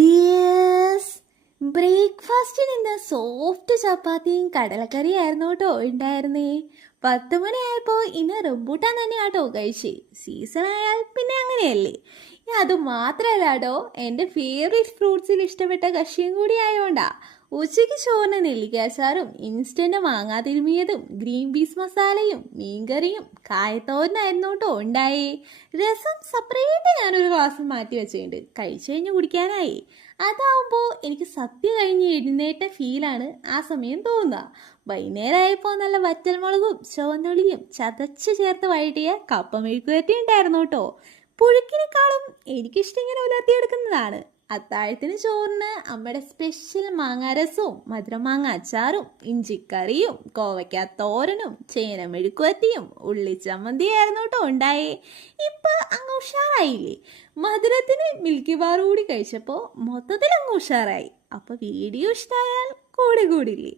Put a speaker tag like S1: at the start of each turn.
S1: Dears ബ്രേക്ക്ഫാസ്റ്റിന് ഇന്ന് soft ചപ്പാത്തിയും കടലക്കറിയും ആയിരുന്നു കേട്ടോ ഉണ്ടായിരുന്നേ. പത്ത് മണിയായപ്പോൾ ഇന്ന് റംബൂട്ടാൻ തന്നെയാട്ടോ കഴിച്ചേ. സീസൺ ആയാൽ പിന്നെ അങ്ങനെയല്ലേ. അത് മാത്രല്ലാടോ കേട്ടോ എന്റെ ഫേവറേറ്റ് ഫ്രൂട്ട്സിൽ ഇഷ്ടപ്പെട്ട കഷിയും കൂടി ആയതുകൊണ്ടാ ഉച്ചയ്ക്ക് ചോറിന് നെല്ലിക്കാച്ചാറും ഇൻസ്റ്റന്റ് മാങ്ങാ തിരുമിയതും ഗ്രീൻ പീസ് മസാലയും മീൻകറിയും കായത്തോരനായിരുന്നു കേട്ടോ ഉണ്ടായേ. രസം സെപ്പറേറ്റ് ഞാനൊരു ഗ്ലാസ് മാറ്റി വെച്ചിട്ടുണ്ട്. കഴിച്ചു കഴിഞ്ഞ് കുടിക്കാനായി. അതാവുമ്പോൾ എനിക്ക് സദ്യ കഴിഞ്ഞ് എഴുന്നേറ്റ ഫീലാണ് ആ സമയം തോന്നുക. വൈകുന്നേരമായപ്പോൾ നല്ല വറ്റൽമുളകും ചുവന്നുള്ളിയും ചതച്ച് ചേർത്ത് വഴട്ടിയ കപ്പ മെഴുക്കുവരട്ടി ഉണ്ടായിരുന്നു കേട്ടോ. പുഴുക്കിനേക്കാളും എനിക്കിഷ്ടം ഇങ്ങനെ ഉലർത്തിയെടുക്കുന്നതാണ്. അത്താഴത്തിന് ചോറിന് അമ്മയുടെ സ്പെഷ്യൽ മാങ്ങാരസവും മധുരമാങ്ങ അച്ചാറും ഇഞ്ചിക്കറിയും കോവയ്ക്ക തോരനും ചേന മെഴുക്കുവരട്ടിയും ഉള്ളിച്ചമ്മന്തിയായിരുന്നു കേട്ടോ ഉണ്ടായേ. ഇപ്പൊ അങ്ങ് ഉഷാറായില്ലേ? മധുരത്തിന് മിൽക്കി ബാർ കൂടി കഴിച്ചപ്പോൾ മൊത്തത്തിൽ അങ്ങ് ഉഷാറായി. അപ്പൊ വീഡിയോ ഇഷ്ടമായാൽ കൂടെ കൂടില്ലേ?